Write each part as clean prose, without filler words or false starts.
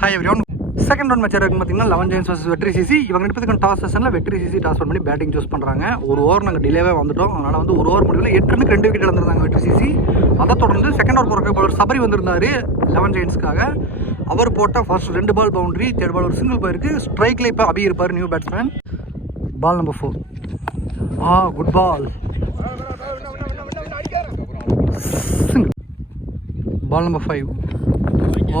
Hi everyone. Second round match இருக்குன்னு பார்த்தீங்கன்னா 11 Giants vs வெற்றி சிசி. இவங்க ரெண்டு பேருக்கு டாஸ் செஷனில் வெற்றி சிசி டாஸ் பண்ணி பேட்டிங் சூஸ் பண்ணுறாங்க. ஒரு ஓவர் நாங்கள் டிலேவே வந்துட்டோம். அதனால் வந்து ஒரு ஓவர் முடிவில் 8 ரனுக்கு 2 விக்கெட் இழந்திருந்தாங்க வெற்றி சிசி. அதை தொடர்ந்து செகண்ட் ஓவர் போகிறக்கு ஒரு சபரி வந்திருந்தார் 11 Giantsக்காக. அவர் போட்ட first 2 ball boundary, third ball ஒரு சிங்கிள் போயிருக்கு. ஸ்ட்ரைக்கில் இப்போ அபி இருப்பார், new batsman. Ball number 4. Good ball. Single. Ball number 5.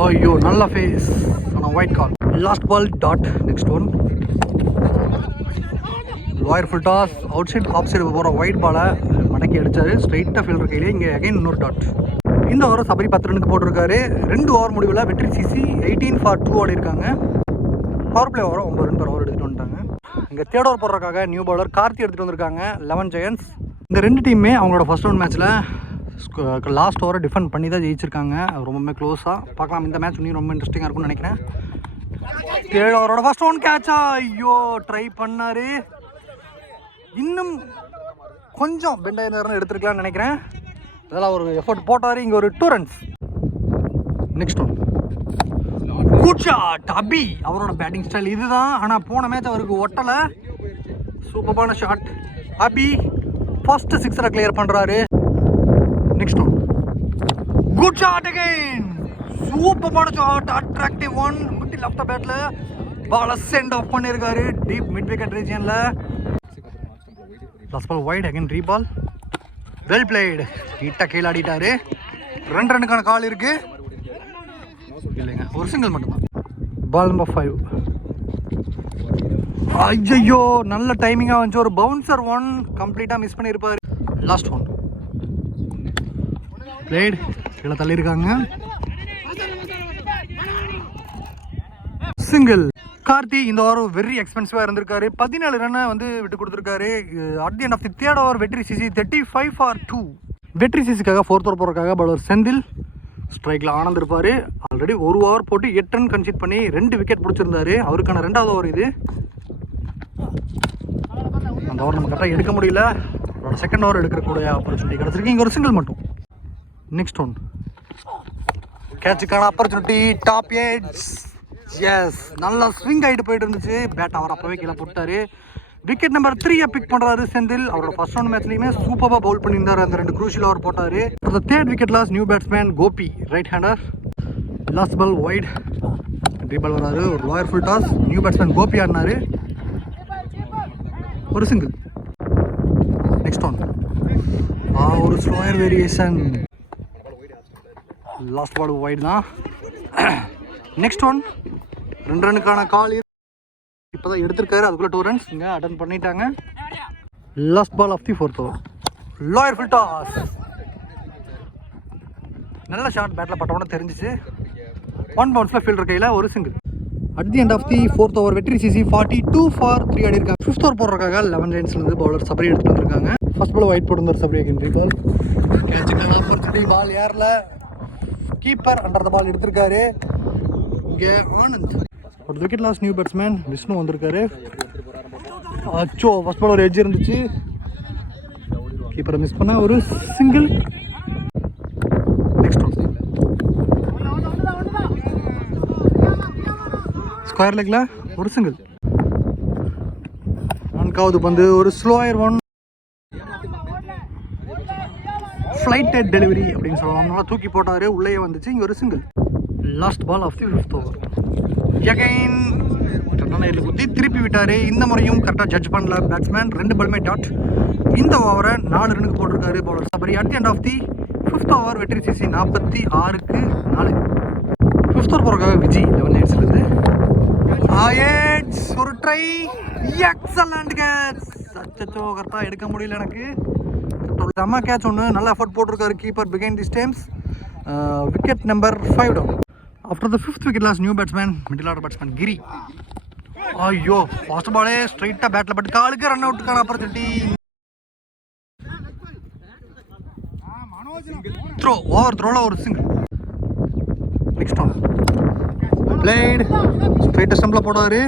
ஐயோ, நல்ல ஃபேஸ் ஆனால் wide call. Last ball dot. Next one lower full toss. Outside off side போகிற ஒயிட் பாலை மடக்கி அடித்தார். ஸ்ட்ரைட்டாக ஃபீல்டர் கையிலே. இங்கே அகைன் இன்னொரு டாட். இந்த ஓவர் சபரி 10 ரனுக்கு போட்டிருக்காரு. 2 ஓவர் முடிவில் வெற்றி சிசி 18 for 2 ஆடி இருக்காங்க. பவர் பிளே ஓவரை 9 ரன் per ஓவர் எடுத்துகிட்டு வந்துட்டாங்க. இங்கே தேர்ட் ஓவர் போடுறதுக்காக நியூ பவுலர் கார்த்தி எடுத்துகிட்டு வந்திருக்காங்க 11 Giants. இந்த 2 டீமே அவங்களோட ஃபர்ஸ்ட் ரவுண்ட் மேட்ச்சில் லாஸ்ட் ஓவரை டிஃபெண்ட் பண்ணி தான் ஜெயிச்சிருக்காங்க. ரொம்பவுமே க்ளோஸாக பார்க்கலாம். இந்த மேட்ச் இன்னும் ரொம்ப இன்ட்ரெஸ்டிங்காக இருக்கும்னு நினைக்கிறேன். தேர்ட் ஓவரோட ஃபர்ஸ்ட் ஒன் கேட்சா. ஐயோ, ட்ரை பண்ணார். இன்னும் கொஞ்சம் பெண்டாயிரம் எடுத்துருக்கலாம்னு நினைக்கிறேன். அதெல்லாம் ஒரு எஃபர்ட் போட்டார். இங்கே ஒரு 2 runs. Next one good shot. Abhi அவரோட பேட்டிங் ஸ்டைல் இதுதான். ஆனால் போன மேட்ச் அவருக்கு ஒட்டலை. சூப்பரான ஷாட். அபி ஃபர்ஸ்ட் 6 கிளியர் பண்ணுறாரு. Next one good shot again. சூப்பரான shot. Attractive one. Middle of the பேட்ல பாலை சென்ட் ஆஃப் பண்ணியிருக்காரு டீப் மிட் விக்கெட் ரீஜியனில். Last ball wide again reball. Well played. நீட்டாக கீழே ஆடிட்டாரு. 2 ரனுக்கான கால் இருக்கு. இல்லைங்க, ஒரு சிங்கிள் மட்டும்தான். Ball number 5. ஐயோ, நல்ல டைமிங்காக வந்துச்சு. ஒரு பவுன்சர் ஒன் கம்ப்ளீட்டாக மிஸ் பண்ணியிருப்பார். Last one played. கீழே தள்ளியிருக்காங்க. சிங்கிள். கார்த்தி இந்த ஓவர் வெரி எக்ஸ்பென்சிவாக இருந்திருக்காரு. 17 ரன்னை வந்து விட்டு கொடுத்துருக்காரு. At the end of the third over Vetri CC 35 for 2. Vetri சிசிக்காக ஃபோர்த் ஓவர் போகிறதுக்காக பவுலர் செந்தில். ஸ்ட்ரைக்கில் ஆனந்த் இருப்பார். ஆல்ரெடி ஒரு ஓவர் போட்டு 8 ரன் கன்சிட் பண்ணி 2 விக்கெட் பிடிச்சிருந்தாரு. அவருக்கான 2வது ஓவர் இது. அந்த ஓவர் நம்ம கரெக்டாக எடுக்க முடியல. அவரோட செகண்ட் ஓவர் எடுக்கக்கூடிய ஆப்பர்ச்சுனிட்டி கிடச்சிருக்கு. இங்கே ஒரு சிங்கிள் மட்டும். நெக்ஸ்ட் ஒன் கேட்சுக்கான ஆப்பர்ச்சுனிட்டி. Top edge. எஸ், நல்லா ஸ்விங் ஆகிட்டு போயிட்டு இருந்துச்சு. பேட் அவர் அப்போவே கீழே போட்டார். விக்கெட் நம்பர் 3 பிக் பண்ணுறாரு செந்தில். அவரோட ஃபர்ஸ்ட் ரவுண்ட் மேட்ச்லையுமே சூப்பராக பவுல் பண்ணியிருந்தார். அந்த 2 க்ரூஷியல் ஓவர் போட்டார். Third wicket loss new batsman Gopi, right hander. Last ball wide. Reball வராரு. ஒரு lower full toss. New batsman Gopi ஆடினார். ஒரு சிங்கிள். நெக்ஸ்ட் ஒன் ஒரு slower variation. Last ball wide தான். நெக்ஸ்ட் ஒன் 2 ரனுக்கான கால் இப்போ தான் எடுத்திருக்காரு. அதுக்குள்ளே 2 runs இங்கே அட்டன் பண்ணிட்டாங்க. Last ball of the 4th over lower full toss. நல்ல ஷாட். பேட்டில் பட்டவொன்னே தெரிஞ்சிச்சு. 1 பவுன்ஸில் ஃபீல்டர் கையில் ஒரு single. At the end of the 4th over Vetri CC 42 for 3 ஆடி இருக்காங்க. 5th ஓவர் போடுறதுக்காக 11 Giantsலேருந்து பவுலர் சபரி எடுத்துகிட்டு வந்திருக்காங்க. ஃபர்ஸ்ட் பால் ஒயிட் போட்டிருந்தார் சபரி. அகைன் பால் கேட்சுக்கான ஆப்பர்ச்சுனிட்டி. பால் ஏரில். கீப்பர் அண்டர் த பால் எடுத்திருக்காரு. இங்கே ஆனந்த். ஒரு wicket loss new batsman Vishnu வந்திருக்காரு. அச்சோ, ஃபர்ஸ்ட் பால் ஒரு எட்ஜ் இருந்துச்சு. கீப்பரை மிஸ் பண்ண ஒரு சிங்கிள். நெக்ஸ்ட் ஒன் ஸ்கொயர் லெக்ல ஒரு சிங்கிள். 4வது பந்து ஒரு ஸ்லோயர் ஒன். ஃப்ளைட்டட் டெலிவரி அப்படின்னு சொல்லலாம். நல்லா தூக்கி போட்டார். உள்ளே வந்துச்சு. இங்கே ஒரு single. Last ball of the 5th over again கரெக்டான குத்தி திருப்பி விட்டார். இந்த முறையும் கரெக்டாக ஜட்ஜ் பண்ணல பேட்ஸ்மேன். 2 பாலுமே டாட். இந்த ஓவரை 4 ரனுக்கு போட்டிருக்காரு bowler Sabari. At the end of the 5th over Vetri CC 46க்கு 4. 5th ஓவர் போகிறக்காக விஜி 11 Giantsலேருந்து ஒரு ட்ரை. Excellent catch. அச்சோ, கரெக்டாக எடுக்க முடியல எனக்கு. செம்ம கேட்ச் ஒன்று. நல்ல எஃபர்ட் போட்டிருக்காரு keeper behind the stumps. Wicket number 5 down. After the 5th wicket loss new batsman middle order batsman Giri. ஐயோ, ஃபர்ஸ்ட் பாலே ஸ்ட்ரைட்டாக பேட்டில் பட்டு காலுக்கு ரன் அவுட்டுக்கான ஆப்பர்ச்சுனிட்டி. த்ரோ ஓவர் த்ரோவில் ஒரு சிங்கிள். Next one plate. ஸ்ட்ரைட்டாக ஸ்டம்பில் போடுவார்.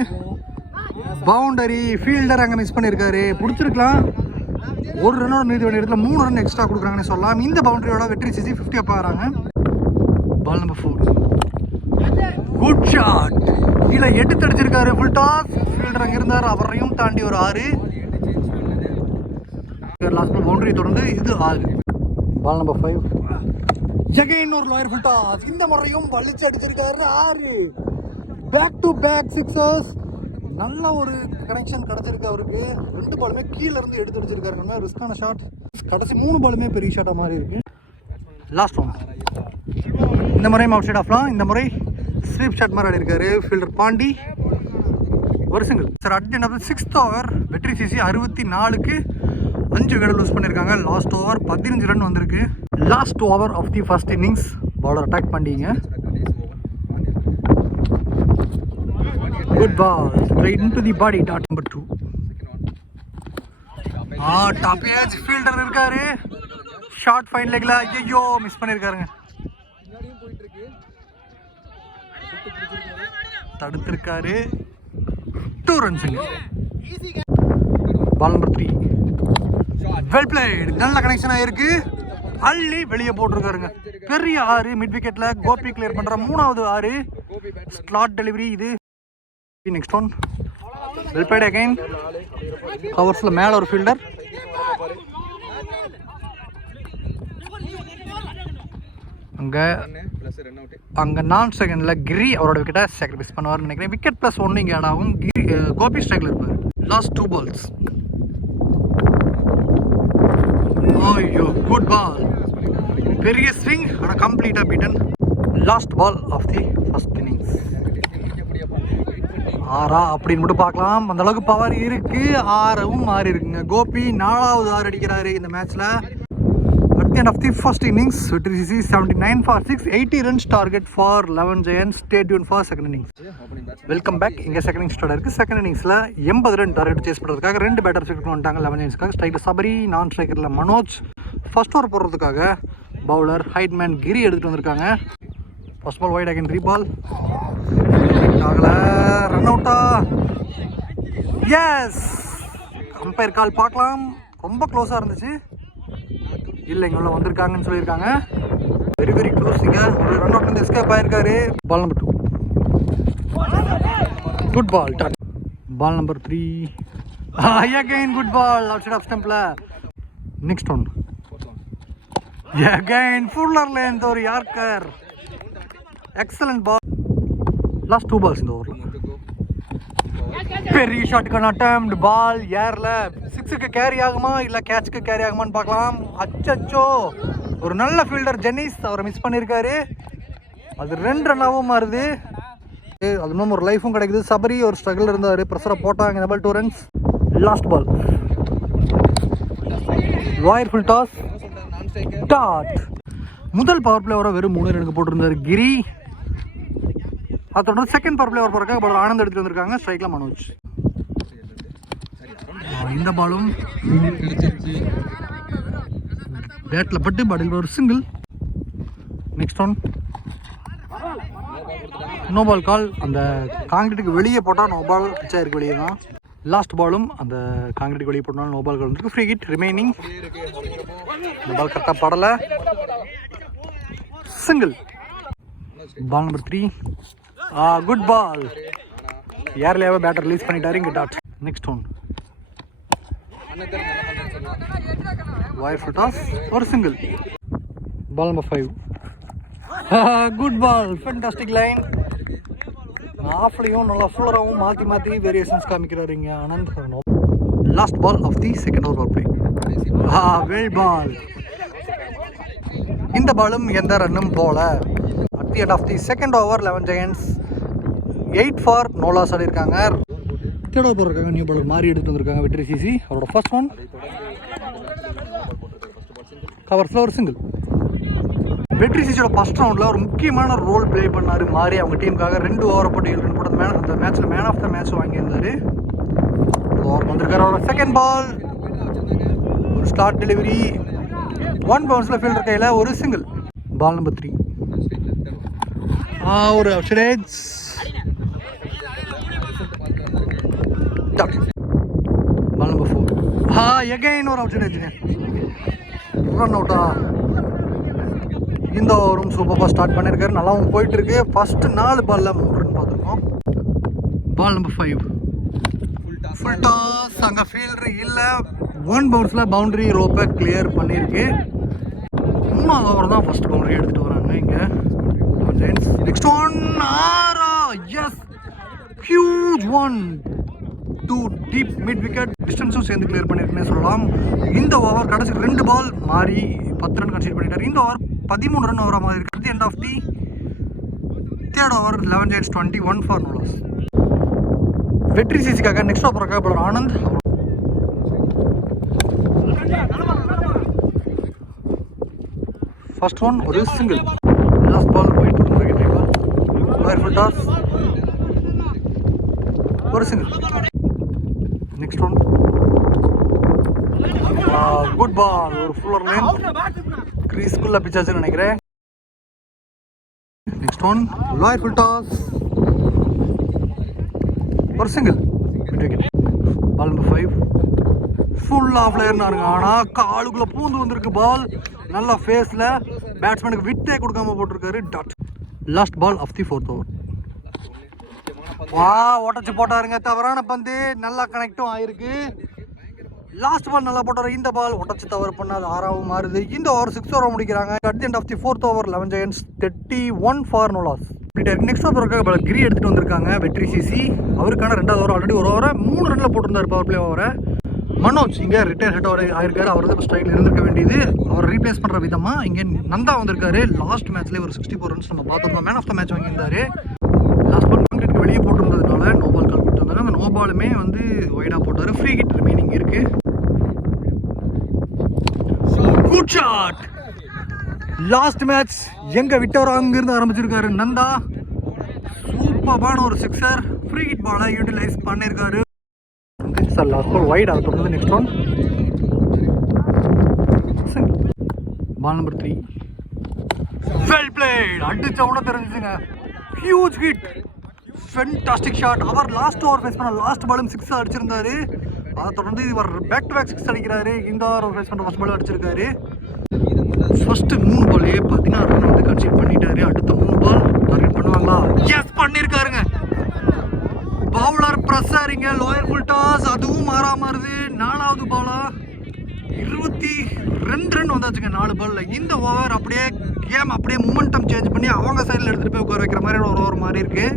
பவுண்டரி. ஃபீல்டர் அங்கே மிஸ் பண்ணியிருக்காரு. பிடிச்சிருக்கலாம். ஒரு ரன்னோட நீதி வேண்டிய இடத்துல 3 ரன் எக்ஸ்ட்ரா கொடுக்குறாங்கன்னு சொல்லலாம். இந்த பவுண்டரியோட வெற்றி சிசி 50 அப்போ வராங்க. Ball number 4 good shot. கீழே எடுத்து அடிச்சிருக்காரு. Full toss. ஃபீல்டர் அங்கே இருந்தார், அவரையும் தாண்டி ஒரு 6. லாஸ்ட் பவுண்டரி தொடர்ந்து இது 6. Ball number 5. எகைன் ஒரு லாயர் ஃபுல் டாஸ். இந்த முறையும் வலிச்சு அடிச்சிருக்காரு 6. Back to back sixers. நல்ல ஒரு கனெக்ஷன் கிடச்சிருக்கு அவருக்கு. 2 பாலுமே கீழே இருந்து எடுத்து அடிச்சிருக்காரு. நல்லா ரிஸ்கான ஷாட். கடைசி 3 பாலுமே பெரிய ஷாட்டாக மாதிரி இருக்கு. Last one. இந்த முறையும் அவுட் சைட் ஆஃப்லாம். இந்த முறை ஸ்வீப் ஷாட் மாதிரி ஆடிருக்காரு ஃபீல்டர் பாண்டி. ஒரு single. Sir at end of 6th over Vetri CC 64க்கு 5 விக்கெட் லூஸ் பண்ணியிருக்காங்க. லாஸ்ட் ஓவர் 15 ரன் வந்திருக்கு. Last over of the first innings. Bowler attack பண்ணிங்க. Good ball straight into the body. Dot number 2. Top edge fielder இருக்காரு. Short fine லெக்ல ஐயோ miss பண்ணியிருக்காருங்க. தடுத்திருக்காரு. 2 ரன்ஸுங்க. Ball number 3. Well played. நல்ல கனெக்ஷன் ஆயிருக்கு. அள்ளி வெளியே போட்டிருக்காருங்க. பெரிய 6. மிட் விக்கெட்ல கோபி கிளியர் பண்ற 3வது 6. ஸ்லாட் டெலிவரி இது. Next one. Well played again. கவர்ஸ்ல மேல ஒரு ஃபீல்டர். அங்கே நான் செகண்டில் கிரி அவரோட விக்கெட்டை சாக்ரிஃபைஸ் பண்ணுவார்னு நினைக்கிறேன். விக்கெட் ப்ளஸ் 1 இங்கே ஆட் ஆகும். கோபி ஸ்ட்ரைக்கில் இருப்பார். Last 2 balls. ஐயோ குட் பால். பெரிய ஸ்விங் ஆனால் கம்ப்ளீட்டாக beaten. Last ball of the first innings. 6 அப்படின்னு மட்டும் பார்க்கலாம். அந்த அளவுக்கு பவர் இருக்கு. 6வும் மாறி இருக்குங்க. கோபி 4வது 6 அடிக்கிறாரு இந்த மேட்ச்ல. At the end of the first innings, Vetri CC 79 for 6, 80 runs target for 11 Giants. Stay tuned for second innings. Welcome back. இங்கே செகண்ட் இன்னிங்ஸ் ஸ்டார்ட் இருக்குது. செகண்ட் இன்னிங்ஸில் 80 ரன் டார்கெட் சேஸ் பண்ணுறதுக்காக 2 பேட்டர்ஸ் எடுத்துகிட்டு வந்துட்டாங்க 11 Giantsக்காக. ஸ்ட்ரைக்கர் சபரி, நான் ஸ்ட்ரைக்கரில் மனோஜ். ஃபர்ஸ்ட் ஓவர் போடுறதுக்காக bowler ஹைட்மேன் கிரி எடுத்துகிட்டு வந்திருக்காங்க. ஃபர்ஸ்ட் பால் வைட் அகைன் 3 பால். ஆகலை. ரன் அவுட்டா? எஸ். அம்பையர் கால் பார்க்கலாம். ரொம்ப க்ளோஸாக இருந்துச்சு. இல்லை இங்கே உள்ள வந்திருக்காங்கன்னு சொல்லியிருக்காங்க. Very very close. இங்கே ஒரு ரன் அவுட் வந்து எஸ்கேப் ஆயிருக்காரு. Ball number 2. Good ball. Ball number 3. Again good ball outside off ஸ்டம்பில். Next one. அகைன் ஃபுல்லர்ல இருந்து ஒரு yorker. Excellent ball. Last 2 balls இந்த ஓவரில். பெரிய ஷாட்டுக்கான அட்டெம்ப்ட். பால் ஏர்ல 6க்கு கேரி ஆகுமா இல்லை கேட்சுக்கு கேரி ஆகுமான்னு பார்க்கலாம். அச்சோ ஒரு நல்ல ஃபீல்டர் ஜென்னிஸ் அவரை மிஸ் பண்ணியிருக்காரு. அது 2 ரன்னாகவும் மாறுது. அது இன்னும் ஒரு லைஃபும் கிடைக்குது. சபரி ஒரு ஸ்ட்ரகிள் இருந்தார். ப்ரெஷரை போட்டாங்க. Double 2 runs. Last ball. Lower full toss. Dot. முதல் பவர் பிளே வர வெறும் 3 ரனுக்கு போட்டிருந்தார் கிரி. அதோட செகண்ட் பவர் பிளே போகிறக்காக பால் ஆனந்த் எடுத்துட்டு வந்திருக்காங்க. ஸ்ட்ரைக்கில் மனோஜ். இந்த பாலும் பேட்டில் பட்டு பாடியில் ஒரு single. Next one. No ball call. அந்த காங்கிரீட்டுக்கு வெளியே போட்டால் நோ பால். பிச்சா இருக்கு வெளியே தான். லாஸ்ட் பாலும் அந்த காங்கிரீட்டுக்கு வெளியே போட்டாலும் நோ பால் கால் வந்துருக்கு. Free hit remaining. இந்த பால் கரெக்டாக படலை. Single. Ball number 3. Good ball. ஏர்லியாவே பேட்டர் ரிலீஸ் பண்ணிட்டாரு. இங்கே dot. Next one. Lower full toss. ஒரு single. Ball number 5. Good ball. Fantastic line. ஆஃப்லையும் நல்லா ஃபுல்லராகவும் மாற்றி மாற்றி வேரியேஷன்ஸ் காமிக்கிறாரு இங்கே Anand. Last ball of the second over play. Well ball. இந்த பாலும் எந்த ரன்னும் போல. At the end of the second over 11 Giants 8 for no loss ஆடிருக்காங்க. தேர்ட் ஓவர் இருக்காங்க. நியூ பாலர் மாறி எடுத்து வந்திருக்காங்க வெற்றி சிசி. அவரோட ஃபர்ஸ்ட் ஒன். கவர்ஸில் ஒரு சிங்கிள். வெற்றி சிசியோட ஃபர்ஸ்ட் ரவுண்டில் ஒரு முக்கியமான ரோல் ப்ளே பண்ணார் மாறி. அவங்க டீமுக்காக 2 ஓவரை போட்டு 7 ரன் போட்டு அந்த மேட்ச்சில் மேன் ஆஃப் த மேட்ச் வாங்கியிருந்தார். ஓவர் வந்திருக்காரு. அவரோட செகண்ட் பால். ஒரு ஸ்டார்ட் டெலிவரி. 1 பவுன்ஸில் ஃபீல்டர் கையில் ஒரு சிங்கிள். Ball number 3. ஒரு அவுட். Ball number 4. எகைன் ஒரு அவுட். ரன் அவுட்டா? இந்த ஓவரும் சூப்பராக ஸ்டார்ட் பண்ணியிருக்காரு. நல்லாவும் போயிட்டு இருக்கு. ஃபர்ஸ்ட் 4 பால்ல 3 ரன் பார்த்துருக்கோம். Ball number 5 full toss. அங்கே ஃபீல்டர் இல்லை. 1 பவுன்ஸில் பவுண்டரி ரோப்பை கிளியர் பண்ணியிருக்கு. 3ஆவது ஓவர் தான் ஃபர்ஸ்ட் பவுண்டரி எடுத்துகிட்டு வராங்க இங்கே. நெக்ஸ்ட் ஒன் ஆரா. Yes, huge one to deep mid wicket. டிஸ்டன்ஸும் சேர்ந்து கிளியர் பண்ணியிருக்குன்னு சொல்லலாம். இந்த ஓவர் கடைசி 2 பால் மாறி 10 ரன் கன்சிடர் பண்ணிட்டார். இந்த ஓவர் 13 ரன் ஓவராக மாதிரி இருக்கு. End of the 3rd over 11 Giants 21 for no loss. Vetri சிசிக்காக நெக்ஸ்ட் ஓவராக பவுலர் ஆனந்த். ஃபர்ஸ்ட் ஒன் ஒரு சிங்கிள். லாஸ்ட் பால் வெயிட் பண்ணிருக்கேன். ஃபுல் டாஸ் ஒரு single. Next one good ball. ஒரு ஃபுல்லர் லைன் கிரீஸ்குள்ள பிச்சாச்சுன்னு நினைக்கிறேன். Next one lower full toss ஒரு single. Ball number 5 full of லேயர்னா இருக்கு. ஆனால் காலுக்குள்ள பூந்து வந்திருக்கு பால். நல்லா ஃபேஸில் பேட்ஸ்மேனுக்கு விட்டே கொடுக்காம போட்டிருக்காரு. Dot. Last ball of the 4th over. உடச்சு போட்டாருங்க. தவறான பந்து. நல்லா கனெக்டும் ஆயிருக்கு. லாஸ்ட் பால் நல்லா போட்டாரு. இந்த பால் உடச்சு தவறு பண்ணாது 6ஆவும் மாறுது. இந்த ஓவர் 6 ஓவர் முடிக்கிறாங்க. At the end of the 4th over 11 Giants 31 for no loss. Next ஓவருக்காக கிரி எடுத்துட்டு வந்திருக்காங்க வெற்றி சிசி. அவருக்கான 2வது ஓவர் ஆல்ரெடி ஒரு ஓவரை 3 ரன்ல போட்டிருந்தார் பவர் பிளே ஓவரை. மனோஜ் இங்கே ரிட்டையர் ஹெட் ஓவர் ஆயிருக்காரு. அவர் வந்து ஸ்ட்ரைக்கில் இருந்திருக்க வேண்டியது. அவர் ரீப்ளேஸ் பண்ணுற விதமாக இங்கே நந்தா வந்திருக்காரு. லாஸ்ட் மேட்ச்லேயே ஒரு 64 ரன்ஸ் நம்ம பார்த்துருந்தோம். மேன் ஆஃப் த மேட்ச் வாங்கியிருந்தாரு. லாஸ்ட் பால் கான்கிரீட்க்கு வெளியே போட்டுருந்ததுனால நோ பால் கால் கொடுத்துருந்தாங்க. அந்த நோ பாலுமே வந்து ஒய்டாக போட்டார். ஃப்ரீ ஹிட் ரிமைனிங் இருக்கு. Good shot. லாஸ்ட் மேட்ச் எங்க விட்டவர் அங்கிருந்து ஆரம்பிச்சிருக்காரு நந்தா. சூப்பரான ஒரு சிக்ஸர். ஃப்ரீ ஹிட் பாலை யூட்டிலைஸ் பண்ணியிருக்காரு. Sir last ball wide. அதை தொடர்ந்து next one ball number 3 well played. அடிச்ச உடனே தெரிஞ்சுங்க. Huge hit. Fantastic shot. அவர் லாஸ்ட் ஓவர் ஃபேஸ் பண்ண லாஸ்ட் பாலும் 6 அடிச்சிருந்தாரு. அதை தொடர்ந்து இவர் பேக் டு பேக் 6 அடிக்கிறாரு. இந்த ஓவர் ஃபேஸ் பண்ண ஃபர்ஸ்ட் பால் அடிச்சிருக்காரு. ஃபர்ஸ்ட் 3 பாலே 16 ரன் வந்து கன்சிடர் பண்ணிட்டாரு. அடுத்த 3 பால் டார்கெட் பண்ணுவாங்களா? எஸ், பண்ணிருக்காருங்க. பவுலர் பிரஸ்ஸாரிங்க. Lower full toss. அதுவும் மாறாமருது. 4வது பாலா 22 ரன் வந்தாச்சுங்க 4 பால்ல. இந்த ஓவர் அப்படியே கேம் அப்படியே மூமெண்டம் சேஞ்ச் பண்ணி அவங்க சைடில் எடுத்துகிட்டு போய் உட்கார வைக்கிற மாதிரி ஒரு ஓவர் மாதிரி இருக்கு.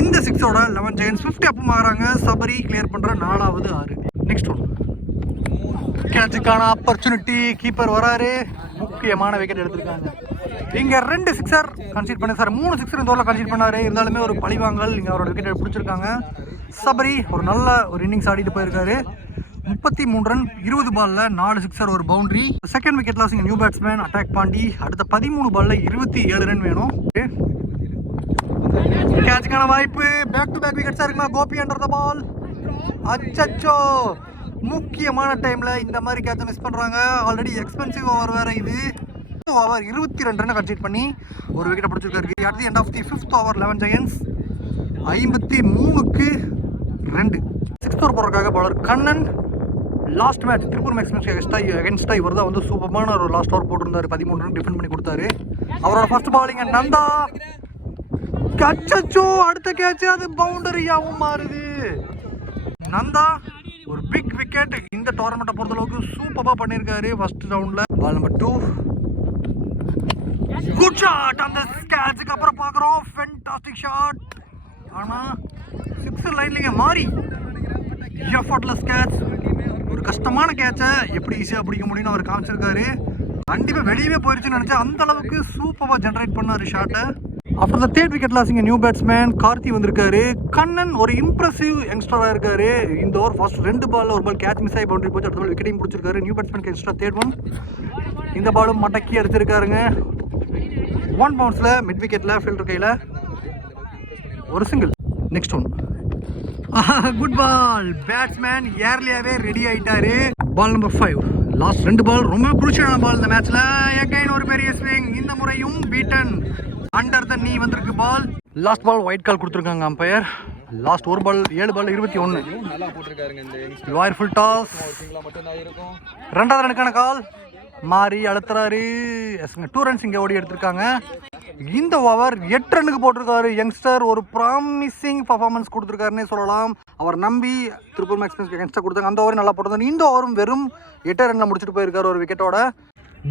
இந்த 6ஓட 11 Giants 50 அப் மாறாங்க. சபரி கிளியர் பண்ணுற 4வது 6. நெக்ஸ்ட் ஒன் கேட்சுக்கான ஆப்பர்ச்சுனிட்டி. கீப்பர் வராரு. முக்கியமான விக்கெட் எடுத்திருக்காங்க. இங்கே 2 சிக்ஸர் கன்சீட் பண்ணி சார் 3 சிக்ஸர் இந்த ஓவரில் கன்சீட் பண்ணாரு. இருந்தாலுமே ஒரு பழிவாங்கல். இங்கே அவரோட விக்கெட் பிடிச்சிருக்காங்க. சபரி ஒரு நல்ல ஒரு இன்னிங்ஸ் ஆடிட்டு போயிருக்காரு. 33 ரன் 20 பால்ல 4 சிக்ஸர் ஒரு பவுண்டரி. Second wicket loss. இங்கே நியூ பேட்ஸ்மேன் அட்டாக் பாண்டி. அடுத்த 13 பால்ல 27 ரன் வேணும். கேட்சுக்கான வாய்ப்பு. பேக் டு பேக் விக்கெட்ஸா இருக்குமா? Gopi under the ball. அச்சச்சோ, முக்கியமான டைம்ல இந்த மாதிரி கேட்சை மிஸ் பண்றாங்க. ஆல்ரெடி எக்ஸ்பென்சிவ் ஓவர் வேற இது. ஓவர் 22 ரன் கன்சீட் பண்ணி ஒரு விக்கெட் பிடிச்சிருக்காரு. At the end of the 5th over 11 Giants 53க்கு 2. 6th ஓவர் போறதுக்காக bowler Kannan. Last match Tiruppur Max அகேன்ஸ்டா இவர் தான் வந்து சூப்பரான ஒரு லாஸ்ட் ஓவர் போட்டிருந்தாரு. 13 ரன் டிஃபெண்ட் பண்ணி கொடுத்தாரு. அவரோட ஃபர்ஸ்ட் பாலிங்க நந்தா. கச்சச்சோ, அடுத்த கேட்ச் அது பவுண்டரியாவும் மாறுது. நந்தா ஒரு பிக் விக்கெட். இந்த டோர்னமெண்ட்டை பொறுத்தளவுக்கு சூப்பராக பண்ணியிருக்காரு. ஃபர்ஸ்ட் ரவுண்டில் பால் நம்பர் 2 குட் ஷாட். அந்த கேட்சுக்கு அப்புறம் பார்க்குறோம் ஃபென்டாஸ்டிக் ஷாட். ஆனால் 6 லைன்லிங்க மாறி எஃபர்ட்லெஸ் கேட்ச். ஒரு கஷ்டமான கேட்சை எப்படி ஈஸியாக பிடிக்க முடியும்னு அவர் காமிச்சிருக்காரு. கண்டிப்பாக வெளியவே போயிடுச்சுன்னு நினச்சேன். அந்த அளவுக்கு சூப்பராக ஜென்ரேட் பண்ணார் ஷாட்டை. After the 3rd wicket loss இங்கே நியூ பேட்ஸ்மேன் கார்த்தி வந்திருக்காரு. கண்ணன் ஒரு இம்ப்ரெசிவ் யங்ஸ்டராக இருக்காரு. இந்த ஓவர் ஃபர்ஸ்ட் 2 பால்ல ஒரு பால் கேட்ச் மிஸ் ஆகி பவுண்டரி போச்சு. அடுத்த பால் விக்கெட்டையும் பிடிச்சிருக்காரு. New batsman extra 3rd one. இந்த பாலும் மடக்கி அடிச்சிருக்காருங்க. 1 பவுன்ஸில் மிட் விக்கெட்டில் ஃபீல்டர் கையில் ஒரு single. Next one good ball. Batsman ஏர்லியாவே ரெடி ஆயிட்டாரு. பால் நம்பர் 5 லாஸ்ட் 2 பால் ரொம்ப குரூஷியலான பால் இந்த மேட்ச்ல. எகைன் ஒரு பெரிய ஸ்விங். இந்த முறையும் பீட்டன். அண்டர் த நீ வந்திருக்கு பால். லாஸ்ட் பால் ஒயிட் கால் கொடுத்துருக்காங்க அம்பையர். லாஸ்ட் ஒரு பால் 7 பால் 21. Lawyer full toss. 2வது ரனுக்கான கால். மாறி அழுத்துறாரு. எஸ்ங்க 2 ரன்ஸ் இங்கே ஓடி எடுத்திருக்காங்க. இந்த ஓவர் 8 ரன்னுக்கு போட்டிருக்காரு யங்ஸ்டர். ஒரு ப்ராமிசிங் பர்ஃபார்மன்ஸ் கொடுத்துருக்காருன்னே சொல்லலாம். அவர் நம்பி திருப்பூர் மேக்ஸ் யங்ஸ்டர் கொடுத்தாங்க. அந்த ஓவரும் நல்லா போட்டிருந்தாரு. இந்த ஓவரும் வெறும் 8 ரன்ல முடிச்சுட்டு போயிருக்காரு ஒரு விக்கெட்டோட.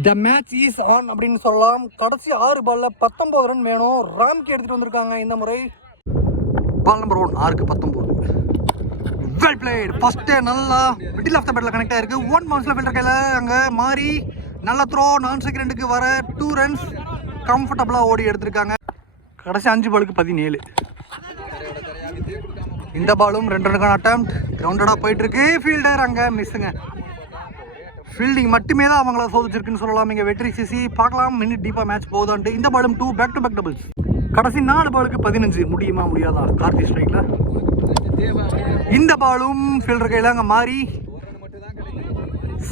த மேட்ச் இஸ் ஆன் அப்படின்னு சொல்லலாம். கடைசி 6 பால்ல 19 ரன் வேணும். ராம்கி எடுத்துட்டு வந்திருக்காங்க இந்த முறை. பால் நம்பர் 1 6க்கு 19. Well played. ஃபர்ஸ்ட் நல்லா மிடில் ஆஃப் த பேட்ல கனெக்ட் ஆயிருக்கு. 1 பவுன்ஸ்ல ஃபீல்டர் கையில அங்க மாறி நல்ல த்ரோ. 4 செகண்டுக்கு வர 2 ரன்ஸ் கம்ஃபர்டபுளா ஓடி எடுத்திருக்காங்க. கடைசி 5 பாலுக்கு 17. இந்த பாலும் 2 ரன்னுக்கான அட்டெம்ப்ட் கிரவுண்டடா போயிட்டு இருக்கு. ஃபீல்டர் அங்க மிஸ்ஸுங்க. ஃபீல்டிங் மட்டுமே தான் அவங்கள சோதிச்சிருக்குன்னு சொல்லலாம். இங்கே வெற்றி சிசி பார்க்கலாம் மினிட் டீப்பாக மேட்ச் போகுதான்ட்டு. இந்த பாலும் 2 பேக் டு பேக் டபுள்ஸ். கடைசி 4 பாலுக்கு 15. முடியுமா முடியாதா கார்த்தி ஸ்ட்ரைக்ல? இந்த பாலும் ஃபீல்டர் கையில் அங்கே மாறி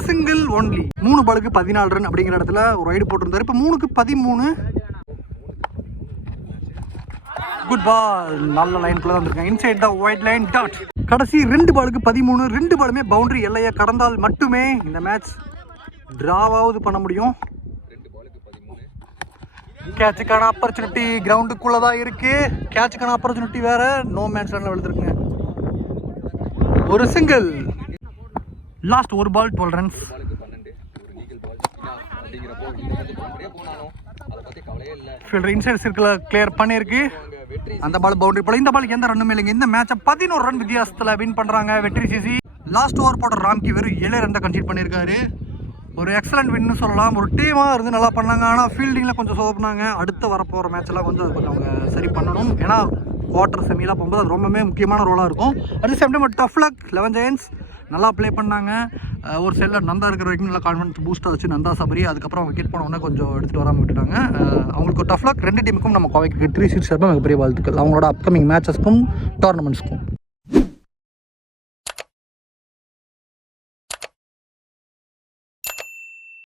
சிங்கிள் ஒன்லி. 3 பாலுக்கு 14 ரன் அப்படிங்கிற இடத்துல ஒரு ரைடு போட்டிருந்தாரு. இப்போ 3க்கு 13. குட் பால். நல்ல லைனுக்குள்ள தான் வந்திருக்காங்க. Inside the white line dot. கடைசி 2 பாலுக்கு 13. 2 பாலுமே பவுண்டரி எல்லையை கடந்தால் மட்டுமே இந்த மேட்ச் டிராவாவது பண்ண முடியும். கேட்சுக்கான ஆப்பர்ச்சுனிட்டி கிரவுண்டுக்குள்ளதான் இருக்கு. கேட்சுக்கான ஆப்பர்ச்சுனிட்டி வேற. நோ மேட்ச் ரன்ல விழுந்திருக்குங்க. ஒரு single. Last 1 ball 12 runs. Fielder inside சர்க்கிளை கிளியர் பண்ணியிருக்கு. அந்த பால் பவுண்டரி போல. இந்த பாலுக்கு எந்த ரன்னுமே இல்லைங்க. இந்த மேட்சை 11 ரன் வித்தியாசத்தில் வின் பண்ணுறாங்க வெற்றி சிசி. லாஸ்ட் ஓவர் போட்ட ராம்கி வெறும் 7 ரன் தான் கன்சீட் பண்ணியிருக்காரு. ஒரு எக்ஸலண்ட் வின்னு சொல்லலாம். ஒரு டீமாக இருந்து நல்லா பண்ணாங்க. ஆனால் ஃபீல்டிங்கில் கொஞ்சம் சோப்பினாங்க. அடுத்து வரப்போகிற மேட்செல்லாம் கொஞ்சம் அவங்க சரி பண்ணணும். ஏன்னா குவார்டர் செமிலாம் போகும்போது அது ரொம்பவே முக்கியமான ரோலாக இருக்கும். At the same time tough luck 11 Giants நல்லா ப்ளே பண்ணாங்க. ஒரு சைடில் நந்தா இருக்கிற வரைக்கும் நல்லா கான்ஃபிடன்ஸ் பூஸ்ட் ஆச்சு நந்தா சபரி. அதுக்கப்புறம் விக்கெட் போனவொடனே கொஞ்சம் எடுத்துகிட்டு வராமல் விட்டுட்டாங்க. அவங்களுக்கு ஒரு டஃப் லக். 2 டீமுக்கும் நம்ம கோவைக்கு 3 6 மிகப்பெரிய வாழ்த்துக்கள். அவங்களோட அப்கமிங் மேட்சஸ்க்கும் டோர்னமெண்ட்ஸ்க்கும்.